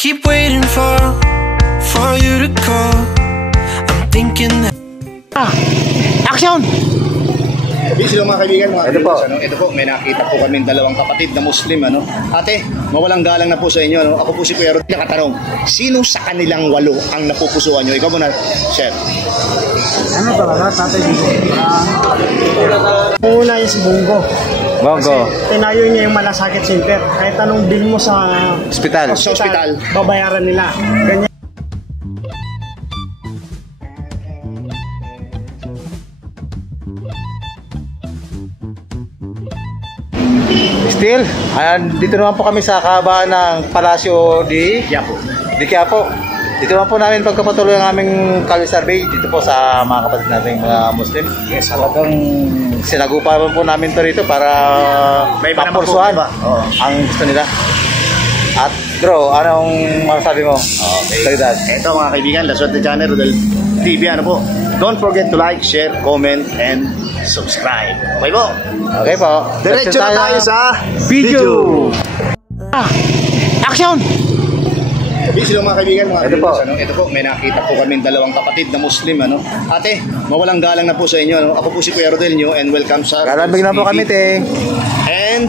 keep waiting for you to call. I'm thinking that Action! Sino mga kaibigan, mga ito po. Ito po, may nakita po kami dalawang kapatid na Muslim, ano? Ate, mawalang galang na po sa inyo, ano? Ako po si Kuya Rod. Nakatanong, sino sa kanilang 8 ang napupusuan nyo? Ikaw muna, Chef. Ano talaga, tatay dito? Una is Bongo. Bongo. Kasi tinayo niya yung Malasakit Center. Kahit anong bill mo sa Hospital. babayaran nila. Ganyan. Still, dito naman po kami sa kahabaan ng Palasyo di Quiapo. Dito naman po namin pagkapatuloy ang aming Kali Survey dito po sa mga kapatid nating mga Muslim. Yes, talagang sinagupa po namin to rito para mapursuhan ang gusto nila. At bro, anong masasabi mo? Okay. Ito mga kaibigan, Las Suerte Channel, Rodel TV, ano po? Don't forget to like, share, comment, and subscribe. Okay po? Okay po. Diretso na tayo sa video. Action! Sino mga kaibigan, mga ito po. Ito po, may nakita po kami dalawang kapatid na Muslim, ano? Ate, mawalang galang na po sa inyo, ano? Ako po si Kuya Rodel nyo, and welcome sa Galambing na po kami, te. And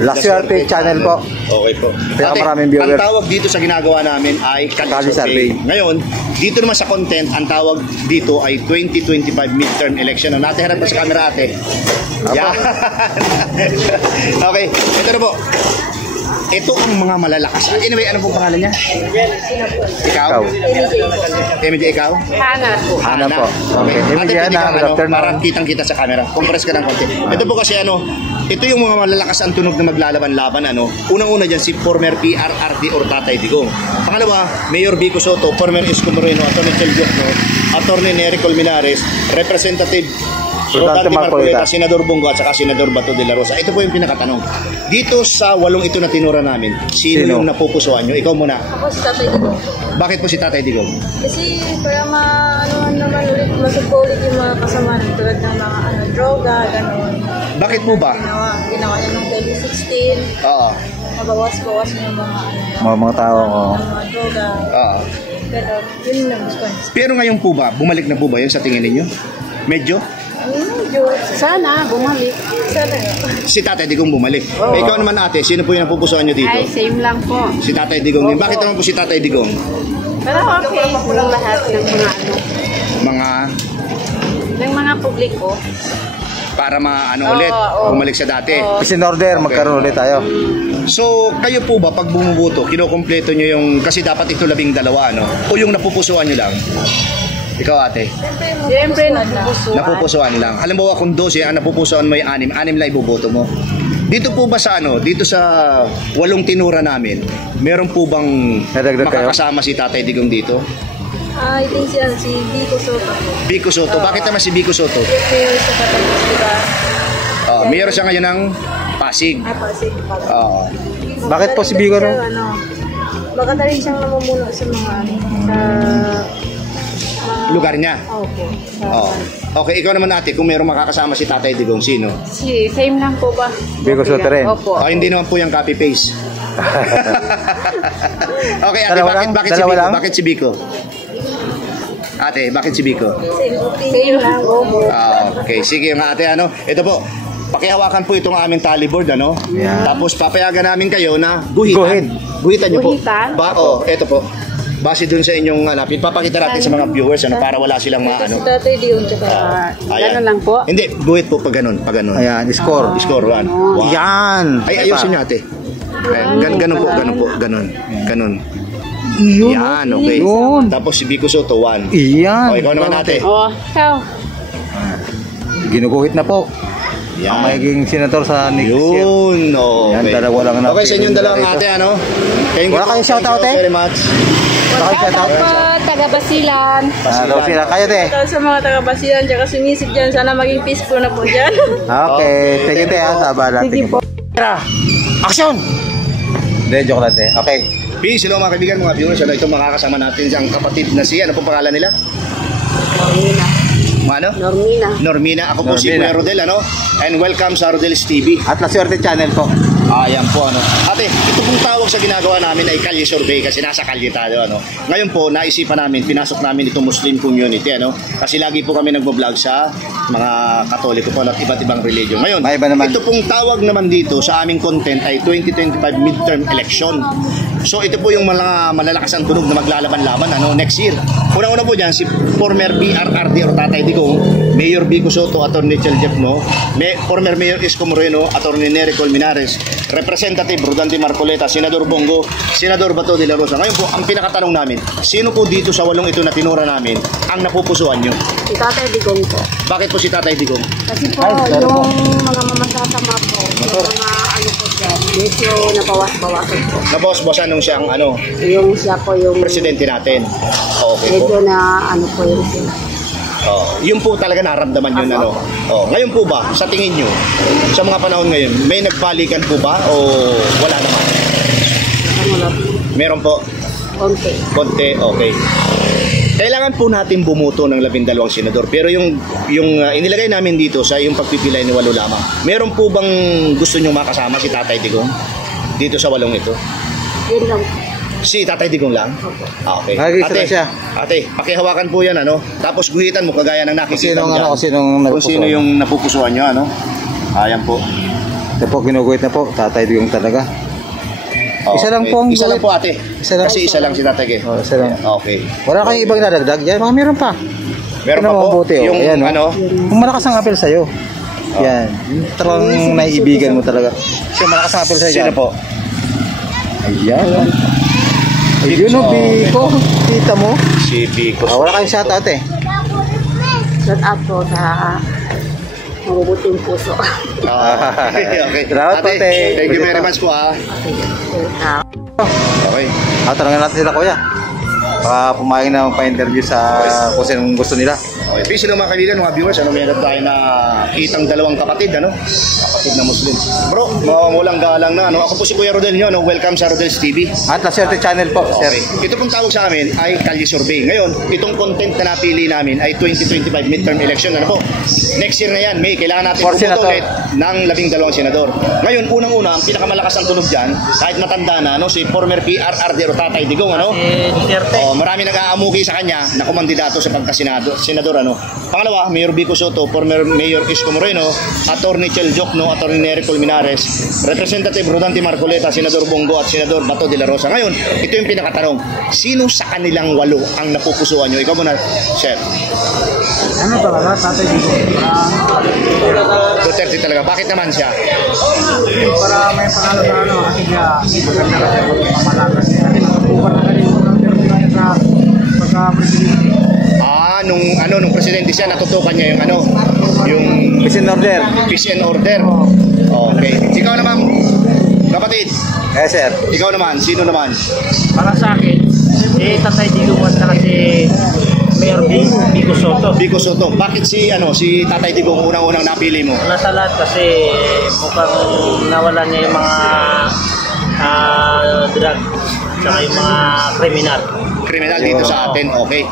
Las Suerte Channel po. Okay po. Ate, maraming viewers. Ang tawag dito sa ginagawa namin ay Kali Survey. Ngayon, dito naman sa content, ang tawag dito ay 2025 midterm election. Ate, harap mo sa camera, ate. Yan. Okay, ito na po. Ito ang mga malalakas. Anyway, ano pong pangalan niya? Ikaw? MJ, ikaw? Hana po. Okay. Ate, pwede kang parang kitang-kita sa camera. Compress ka ng konti. Ito po kasi ito yung mga malalakas ang tunog na maglalaban-laban, ano. Unang-una dyan si former PRRD or Tatay Digong. Pangalawa, Mayor Vico Soto, former Isko Moreno, Atty. Cheldiocno, Atty. Nery Colmenares, Representative Rodante Marcoleta, Senador Bongo at saka Senador Bato de la Rosa. Ito po yung pinakatanong. Dito sa 8 ito na tinura namin, sino yung napupusuan nyo? Ikaw muna. Ako si Tatay Digong. Bakit po si Tatay Digong? Kasi para naman ulit masupulit yung mga kasamahan tulad ng mga droga, gano'n. Bakit po ba? Ginawa niya noong 2016. Oo. Mabawas-bawas niya yung mga tao. mga droga. Oo. Pero yun lang gusto niya. Pero ngayon po ba, bumalik na po ba yun sa tingin ninyo? Medyo? Sana bumalik. Sana. Si Tatay Digong bumalik. Ikaw naman ate, sino po yung napupusuan nyo dito? Ay, same lang po. Si Tatay Digong. Bakit naman po si Tatay Digong? Pero okay, yung lahat ng mga publiko. Para ulit, bumalik sa dati. Peace in order, magkaroon ulit tayo. So, kayo po ba, pag bumuboto, kinukumpleto nyo yung, kasi dapat ito 12, ano? O yung napupusuan nyo lang? Ikaw ate? Siyempre, napupusuan lang. Alam mo ba kung 12, ang napupusuan mo yung 6 lang iboboto mo. Dito po ba sa dito sa 8 tinura namin, meron po bang makakasama si Tatay Digong dito? I think si Vico Soto. Vico Soto. Bakit naman si Vico Soto? Mayor sa Batangas, diba? Mayor siya ngayon ng Pasig. Pasig. Bakit po si Vico? Maganda rin siyang namumuno sa mga lugar niya. Okay, ikaw naman ate, kung mayroong makakasama si Tatay Digong, sino? Same lang po ba? Vico Soto rin. Opo. Hindi naman po yung copy-paste. Okay, ate, bakit si Vico? Bakit si Vico? Ate, bakit si Vico? Same lang. Okay, sige nga ate, ito po. Pakihawakan po itong aming tallyboard, Tapos papayagan namin kayo na guhitan. Guhitan niyo po. Ito po. Base dun sa inyong papakita natin sa mga viewers para wala silang Si Tatay Digong gano'n lang po? Hindi, guhit po pag ganun. Ayan, score. Score 1. Wow. Yan. Ay, ayusin nyo ate. Ganun po. Ganun. Yan, okay. Tapos si Vico Soto 1. Yan. Ikaw naman ate. Ikaw. Ginuguhit na po. Yan. Ang magiging senator sa next year. Yun, okay. Yan, dalawa lang na. Okay, sa inyong dalawang ate, Wala kayong shoutout, Thank you very much. Shoutout po, taga-Basilan. Basilan. Kayo, te. Shoutout sa mga taga-Basilan, tsaka sumisip dyan. Sana maging peaceful na po dyan. Okay, thank you, te. Saba natin. Sige po. Action! Hindi, joke lang, te. Okay. Peace, hello mga kaibigan, mga viewers. Ito makakasama natin ang kapatid na ano pong pangalan nila? Normina. Ako po si Kuya Rodel, and welcome sa Rodel's TV. At Las Suerte Channel po. Ayan po, ano. Ate, ito pong tawag sa ginagawa namin ay kalye survey kasi nasa kalye tayo, ano. Ngayon po, naisipan namin, pinasok namin itong Muslim community, ano. Kasi lagi po kami nagbo-vlog sa mga Katoliko po at iba't ibang religion. Ngayon, May iba naman. ito pong tawag naman dito sa aming content ay 2025 midterm election. So ito po yung mga malalakas ang tunog na maglalaban-laban ano next year. Unang-una po diyan si former PRRD or Tatay Digong, Mayor Vico Soto, Attorney Chel Jepno, former Mayor Isko Moreno, Attorney Nery Colmenares, Representative Rodante Marcoleta, Senador Bongo, Senador Bato de la Rosa. Ngayon po ang pinakatanong namin, sino po dito sa 8 ito na tinura namin ang napupusuan nyo? Si Tatay Digong po. Bakit po si Tatay Digong? Kasi po, yung mga mamasasama po, yung mga ano po dyan, medyo nabawas-bawasan po. Nabawas-bawasan nung siyang ano, Yung siya po yung presidente natin. Okay po. medyo na ano po yung sila. Oh, yun po talaga naramdaman yun ano. Oh, ngayon po ba sa tingin niyo sa mga panahon ngayon may nagbalikan po ba o wala naman? Nakamulat. Meron po Konti. konti, okay. Kailangan po natin bumuto ng 12 senador pero yung inilagay namin dito sa yung pagpipilay ni 8 lamang. Meron po bang gusto niyo makasama si Tatay Digong dito sa 8 ito? Yun lang. Si Tatay Digong lang? Ah, okay. Nakikita na siya. Ate, pakihawakan po yan, ano? Tapos guhitan mo, kagaya ng nakikita mo Kung sinong Kung sino yung napupusuan nyo, ano? Ayan po. Ito po, ginuguhit na po. Tatay Digong talaga. Isa lang po ang Isa lang guhit. po, ate. Isa lang. Kasi isa lang si Tatay Digong. Oh, isa lang. Okay. Wala kayong ibang nadagdag dyan. Mga meron pa. Meron pa po. Mabuti, oh. Yung Ayan, oh. ano? Kung malakas ang apel sa'yo. Yan. Yung talagang naiibigan mo talaga. So, malakas ang apel sa'yo. Sino dyan. po? Ayan. Ayun o, Biko. Kita mo. Si Vico. Wala kayong shoutout eh. Shout out po sa mabubuting puso. Okay. Salamat po, Ate, te. thank you very much po, ah. Okay. Tanongin natin sila, kuya. Baka pumayag na pa-interview sa kung sinong gusto nila. Okay, peace lang mga kaibigan, mga viewers. Ano, meron tayo na kitang dalawang kapatid, ano? Kapatid na Muslim. Bro, mawalang galang na, ano? Ako po si Kuya Rodel nyo, ano? Welcome sa Rodel's TV. At La Suerte Channel po, sir. Okay. Ito pong tawag sa amin ay Kalye Survey. Ngayon, itong content na napili namin ay 2025 midterm election. Ano po? Next year na yan, May. Kailangan natin For bumoto senator. ulit ng 12 senador. Ngayon, unang-una, ang pinakamalakas ang tunog dyan, kahit matanda na, ano? Si former PRRD o Tatay Digong, ano? Oh, marami nag-aamuki sa kanya na kumandidato sa pagka-senador, ano? Pangalawa, Mayor Vico Soto, former Mayor Isko Moreno, Attorney Chel Jepno, Attorney Nery Colmenares, Representative Rodante Marcoleta, Senador Bongo at Senador Bato de la Rosa. Ngayon, ito yung pinakatanong. Sino sa kanilang 8 ang napupusuan nyo? Ikaw muna, Chef. Ano talaga, Tatay Digong? Duterte talaga. Bakit naman siya? Para may pangalan sa ano, kasi niya maganda ka siya pamalakas. Kasi nakatukan na rin yung term niya sa pagka-presidente. Nung presidente siya, natutukan niya yung yung Peace and order. peace and order. Okay. Ikaw naman, kapatid. Yes, sir. Ikaw naman, sino naman? Para sa akin, si Tatay Digong at saka si Mayor Vico Soto. Vico Soto. Bakit si Tatay Digong unang-unang napili mo? Una sa lahat kasi mukhang nawala niya yung mga drug saka yung mga kriminal. Kriminal dito sa atin. Okay.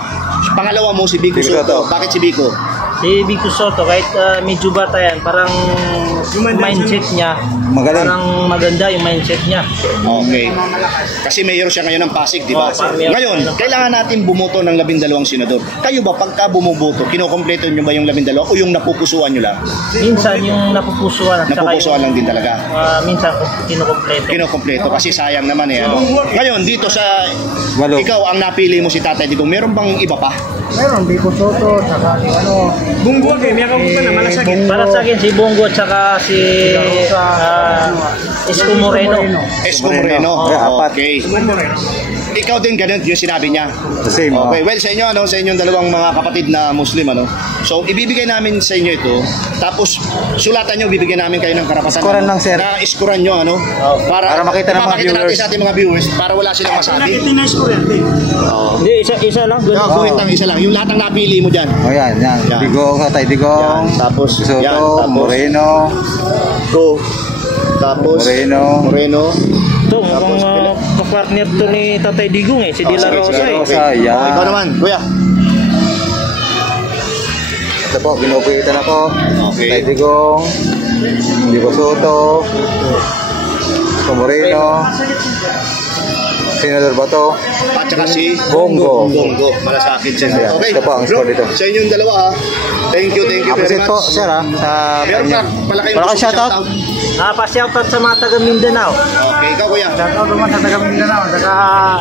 Pangalawa mo si Vico Vico Soto. Soto. Bakit si Vico? Si Vico Soto, kahit medyo bata yan, parang mindset niya, Magaling. parang maganda yung mindset niya. Okay. Kasi mayor siya ngayon ng Pasig, di ba? Oo, mayor. Ngayon, kailangan natin bumuto ng 12 senador. Kayo ba, pagka bumuboto, kinokompleto nyo ba yung 12 o yung napupusuan nyo lang? Minsan yung napupusuan at saka Napupusuan lang din talaga. minsan kinukompleto. Kinokompleto kasi sayang naman eh. Ano? Ngayon, dito sa 8. ikaw ang napili mo si Tatay Digong, meron bang iba pa? Meron, Vico Soto, saka si Bungo, para sa akin, si Bungo at saka si Isko Moreno. Isko Moreno. Apat. Okay. Ikaw din ganun yung sinabi niya. The same. Okay, well sa inyo sa inyong dalawang mga kapatid na Muslim So ibibigay namin sa inyo ito. Tapos sulatan niyo, bibigyan namin kayo ng karapatan. Iskuran lang, sir. Na iskuran niyo para makita ng mga mapakita natin viewers. sa ating mga viewers para wala silang masabi. Hindi, isa lang. Guhit lang isa lang. Yung lahat ng napili mo diyan. Oh, yan. Yan. Digong, Tatay Digong. Yan. Tapos, Soto, yan. Tapos, Moreno. Go. Tapos Moreno. Ito, mukhang kapartner to ni Tatay Digong si De La Rosa Okay. Yan. Ikaw naman, kuya. Ito po, binubuhitan ako. Okay. Tatay Digong. Vico Soto. Isko Moreno, Senador Bato, at saka si Bongo. Bongo. Malasakit siya. Yeah, Okay. ito po ang score dito. Sa inyong dalawa ha. Thank you very Appreciate much. po, sir ha. Sa Meron ka, malaking shoutout. Pa-shoutout sa mga taga Mindanao. Okay, ikaw kuya. Shoutout naman sa taga Mindanao, taga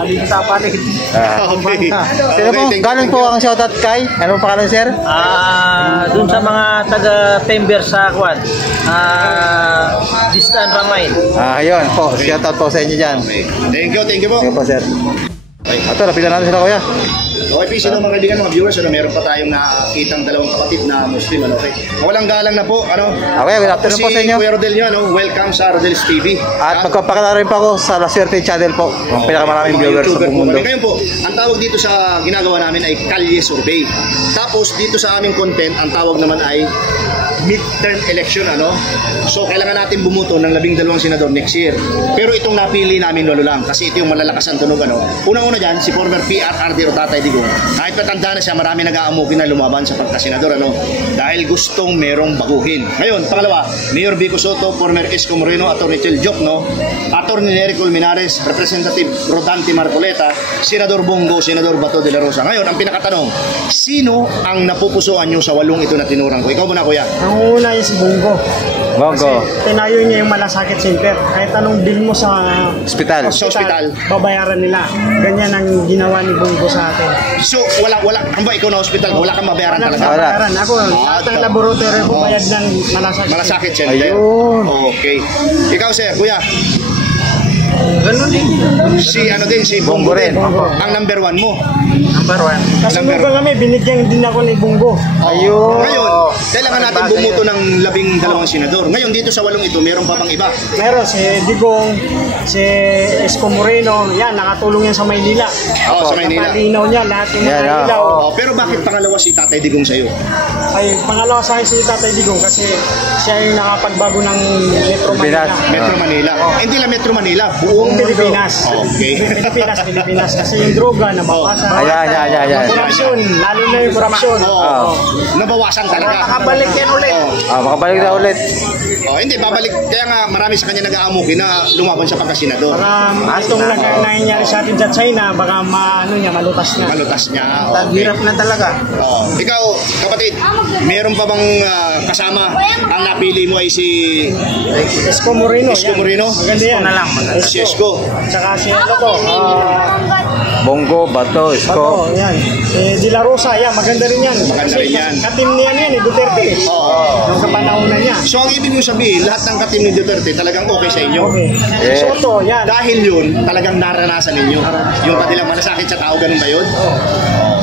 dito sa palig. Okay. Sino po? thank you, Galing thank po you. ang shoutout kay? Ano po pangalan, sir? Dun sa mga taga Timber sa Kwan. Distan Ramay. Ayun po. Shoutout po sa inyo dyan. Okay. Thank you po. Sige po, sir. Okay. Ito, napilan natin sila, kuya. Okay, peace mga kaibigan, mga viewers, meron pa tayong nakakitang dalawang kapatid na Muslim, okay? Walang galang na po, Okay, good afternoon po sa inyo. Kuya Rodel nyo, welcome sa Rodel's TV. At magpapakilala rin po ako sa La Suerte Channel po. Ang pinakamaraming viewers sa buong mundo. Ngayon po, ang tawag dito sa ginagawa namin ay Kalye Survey. Tapos dito sa aming content, ang tawag naman ay midterm election, So kailangan natin bumuto ng 12 senador next year. Pero itong napili namin lolo lang kasi ito yung malalakas ang tunog, Unang-una dyan, si former PRRD o Tatay Digong. Kahit matanda na siya, marami nag-aamukin na lumaban sa pagkasenador, Dahil gustong merong baguhin. Ngayon, pangalawa, Mayor Vico Soto, former Isko Moreno, Atty. Chel Joc, Atty. Nery Colmenares, Representative Rodante Marcoleta, Senador Bongo, Senador Bato de la Rosa. Ngayon, ang pinakatanong, sino ang napupusuan nyo sa 8 ito na tinurang ko? Ikaw muna, kuya. Ang una is Bongo. Bongo. Tinayo niya yung Malasakit Center. Kahit anong bill mo sa Hospital. Sa ospital. babayaran nila. Ganyan ang ginawa ni Bongo sa atin. So, wala, ba ikaw na hospital, wala kang mabayaran Wala talaga? kang bayaran. Ako, lahat ng laboratory ko bayad ng Malasakit. Malasakit center. Ayun. Okay. Ikaw, sir, kuya. Ganun din. Si Bongo rin. Ang number 1 mo. Number 1. Kasunod ko kami, binigyan din ako ni Bongo. Ayun. Ngayon, kailangan natin bumuto ng 12 senador. Ngayon, dito sa 8 ito, meron pa bang iba? Meron si Digong, si Isko Moreno, yan, nakatulong yan sa Maynila. Oo, sa Maynila. Napalinaw niya lahat yung Yan, Maynila. Oh, pero bakit pangalawa si Tatay Digong sa'yo? Ay, pangalawa sa akin si Tatay Digong kasi siya yung nakapagbago ng Metro Manila. Metro Manila. Hindi lang Metro Manila, buong Pilipinas. Okay. Pilipinas. Kasi yung droga na mabasa. Ayan. Korupsyon, lalo na yung korupsyon. Oo. Nabawasan talaga. Nakabalik yan ulit. Makabalik na ulit. Hindi, babalik. Kaya nga, marami sa kanya nag-aamukin na lumaban sa pagkasenador. Para itong nangyayari sa atin sa China, baka malutas na. Malutas niya. Hirap na talaga. Ikaw, kapatid, meron pa bang kasama ang napili mo ay si Isko Moreno. Isko yan. Moreno? Maganda yan. Si Isko? Tsaka si ano to? Bongo, Bato, Isko. Yan. Si De La Rosa, yan. Maganda rin yan. Maganda rin yan. Katim niya yan, Duterte. Nung kapanahonan niya. So ang ibig mo sabihin, lahat ng katim ni Duterte talagang okay sa inyo? Okay. Yeah. Soto, yan. Dahil yun, talagang naranasan ninyo. Yung kanilang malasakit sa tao, ganun ba yun?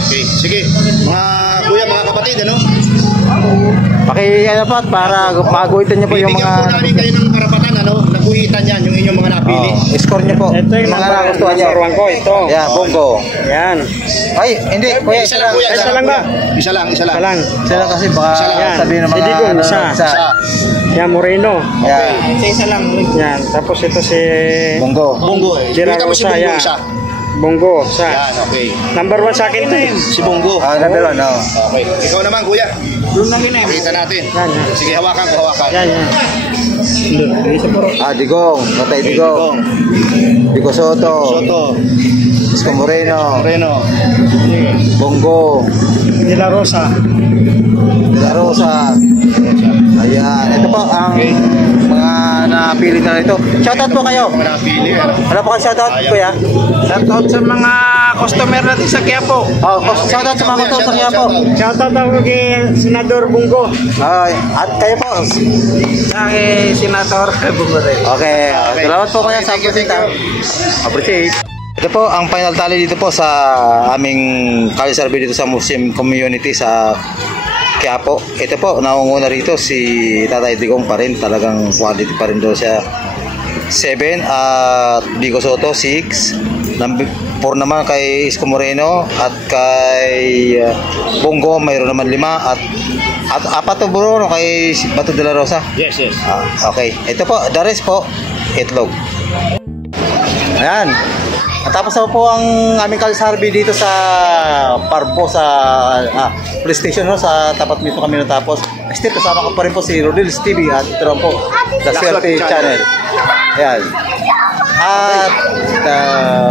Okay. Sige. Mga kuya, mga kapatid, Ano po, para maguhitan niyo po yung Bibigyan po mga... namin kayo ng karapatan, naguhitan yan, yung inyong mga napili. Score niyo po. Ito yung mga nagustuhan niyo. number 1 ko, ito. Yan, Bongo. Yan. Ay, hindi. Kuya, Isa lang, kuya. Isa lang ba? Isa lang. Isa lang. Isa lang kasi baka Isa lang. Yan. sabihin ng Si mga... Digong, isa. Isa. Yan, Moreno. Yan. Isa lang. Yan. Tapos ito si... Bongo. Bongo eh. De La Kita mo si Rosa, Bongo yan. isa. Bongo, isa. Yan, okay. Number 1 sa akin to eh. Si Bongo. Number 1, no. Okay. Ikaw naman, kuya. Doon na rin eh. Kita natin. Yan, yan. Sige, hawakan ko, hawakan. Yan. Doon. Isa po. Digong. Tatay Okay, Digong. Vico Soto. Soto. Isko Moreno. Moreno. Bongo. De La Rosa. De La Rosa. Ayan. Ito po ang mga napili na ito. Shoutout po kayo. Mga napili. Wala po kang shoutout, kuya? Shoutout sa mga customer natin sa Quiapo. Shoutout sa mga kutusan niya po. Shoutout ako kay Senador Bongo. At kayo po. Sa kay Senator Bongo rin. Okay. Salamat po kaya sa presenta. Appreciate. Ito po ang final tally dito po sa aming Kalye Survey dito sa Muslim community sa Quiapo. Ito po, naunguna rito si Tatay Digong pa rin. Talagang quality pa rin doon siya. 7 at Vico Soto 6. Number 4 naman kay Isko Moreno at kay Bongo mayroon naman 5 at 4 to bro kay Bato de la Rosa. Yes. Okay. Ito po, the rest po itlog. Ayan. Natapos na po ang aming Kalye Survey dito sa Parbo sa police station, no? Sa tapat nito kami natapos. Still kasama ko pa rin po si Rodel's TV at ito lang po, The Suerte Channel. Ayan. At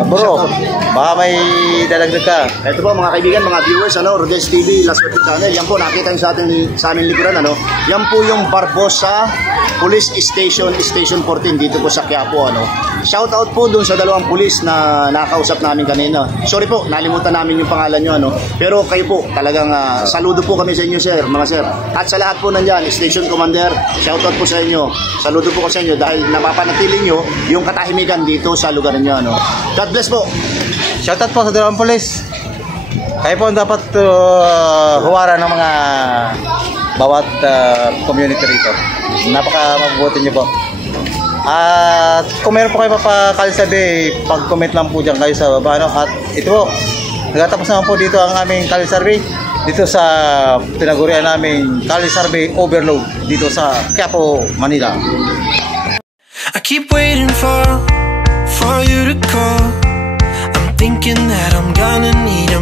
bro, baka may dadagdag ka. Ito po mga kaibigan, mga viewers, Rodes TV, Las Verdes Channel. Yan po, nakita nyo sa aming likuran, Yan po yung Barbosa Police Station, Station 14 dito po sa Quiapo, Shout out po dun sa dalawang pulis na nakausap namin kanina. Sorry po, nalimutan namin yung pangalan nyo, Pero kayo po, talagang saludo po kami sa inyo, sir, mga sir. At sa lahat po nandyan, Station Commander, shout out po sa inyo. Saludo po ko sa inyo dahil napapanatili nyo yung katahimikan dito sa lugar nyo, God bless po. Shoutout po sa dalawang polis. Kayo po ang dapat huwara ng mga bawat community rito. Napaka mabubuti nyo po. At kung meron po kayo papakali sabi, pag-comment lang po dyan kayo sa baba. At ito po, nagtatapos naman po dito ang aming Kali Survey dito sa tinagurian namin Kali Survey Overload dito sa Quiapo, Manila. I keep waiting for you to call. I'm thinking that I'm gonna need